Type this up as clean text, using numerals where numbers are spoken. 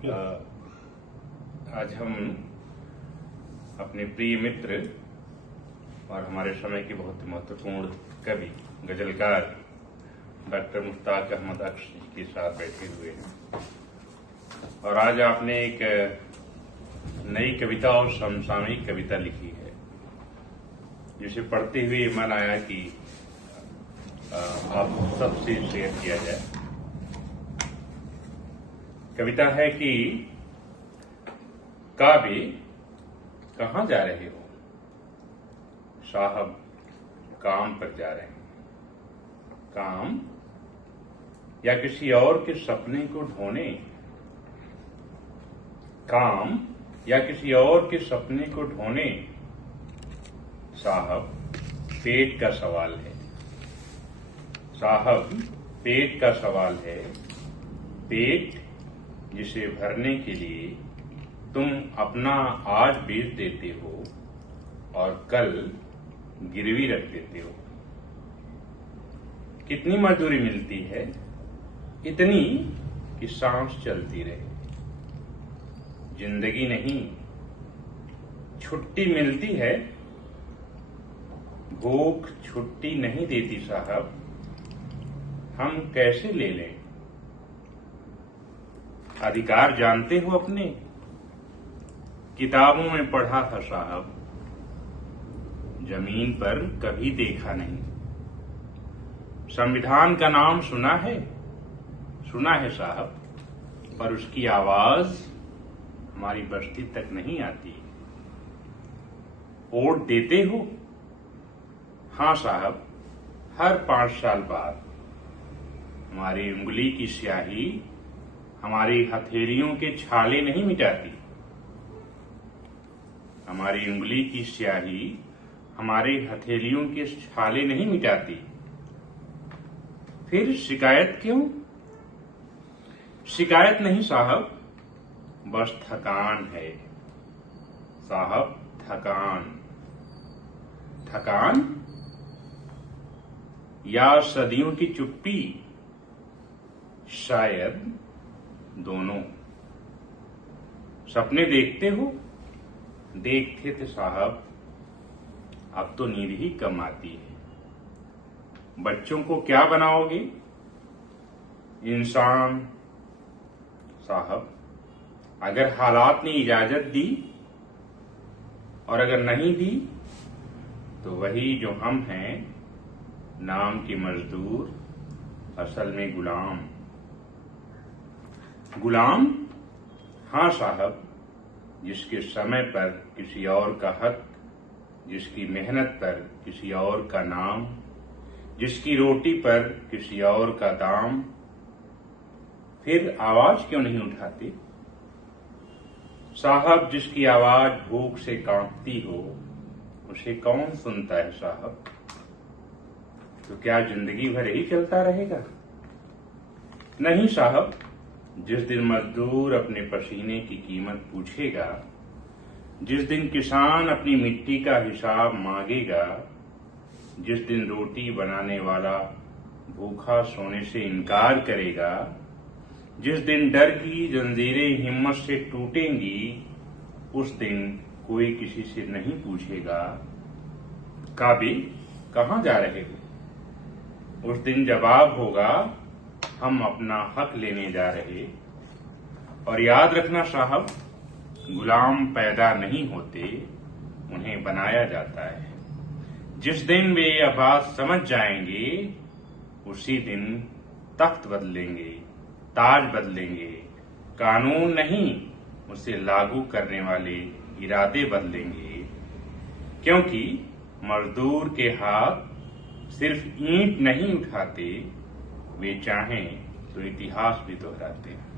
आज हम अपने प्रिय मित्र और हमारे समय के बहुत महत्वपूर्ण कवि गजलकार डॉक्टर मुश्ताक अहमद अक्श के साथ बैठे हुए हैं और आज आपने एक नई कविता और समसामयिक कविता लिखी है जिसे पढ़ते हुए मन आया कि आप सबसे शेयर किया जाए। कविता है कि काबे कहाँ जा रहे हो? साहब काम पर जा रहे हैं। काम या किसी और के सपने को ढोने? काम या किसी और के सपने को ढोने? साहब पेट का सवाल है। साहब पेट का सवाल है। पेट जिसे भरने के लिए तुम अपना आज बेच देते हो और कल गिरवी रख देते हो। कितनी मजदूरी मिलती है? इतनी कि सांस चलती रहे। जिंदगी नहीं, छुट्टी मिलती है। भूख छुट्टी नहीं देती साहब, हम कैसे ले लें? अधिकार जानते हो अपने? किताबों में पढ़ा था साहब, जमीन पर कभी देखा नहीं। संविधान का नाम सुना है? सुना है साहब, पर उसकी आवाज हमारी बस्ती तक नहीं आती। वोट देते हो? हाँ साहब, हर 5 साल बाद। हमारी उंगली की स्याही हमारी हथेलियों के छाले नहीं मिटाती। हमारी उंगली की स्याही हमारे हथेलियों के छाले नहीं मिटाती। फिर शिकायत क्यों? शिकायत नहीं साहब, बस थकान है। साहब थकान। थकान या सदियों की चुप्पी? शायद दोनों। सपने देखते हो? देखते थे साहब, अब तो नींद ही कम आती है। बच्चों को क्या बनाओगे? इंसान। साहब अगर हालात ने इजाजत दी और अगर नहीं दी तो वही जो हम हैं, नाम के मजदूर, असल में गुलाम। गुलाम? हाँ साहब, जिसके समय पर किसी और का हक, जिसकी मेहनत पर किसी और का नाम, जिसकी रोटी पर किसी और का दाम। फिर आवाज क्यों नहीं उठाते? साहब जिसकी आवाज भूख से कांपती हो, उसे कौन सुनता है साहब? तो क्या जिंदगी भर ही चलता रहेगा? नहीं साहब, जिस दिन मजदूर अपने पसीने की कीमत पूछेगा, जिस दिन किसान अपनी मिट्टी का हिसाब मांगेगा, जिस दिन रोटी बनाने वाला भूखा सोने से इनकार करेगा, जिस दिन डर की जंजीरें हिम्मत से टूटेंगी, उस दिन कोई किसी से नहीं पूछेगा काबे कहाँ जा रहे हो? उस दिन जवाब होगा, हम अपना हक लेने जा रहे। और याद रखना साहब, गुलाम पैदा नहीं होते, उन्हें बनाया जाता है। जिस दिन वे यह बात समझ जाएंगे, उसी दिन तख्त बदलेंगे, ताज बदलेंगे। कानून नहीं, उसे लागू करने वाले इरादे बदलेंगे। क्योंकि मजदूर के हाथ सिर्फ ईंट नहीं उठाते, वे चाहें तो इतिहास भी दोहराते हैं।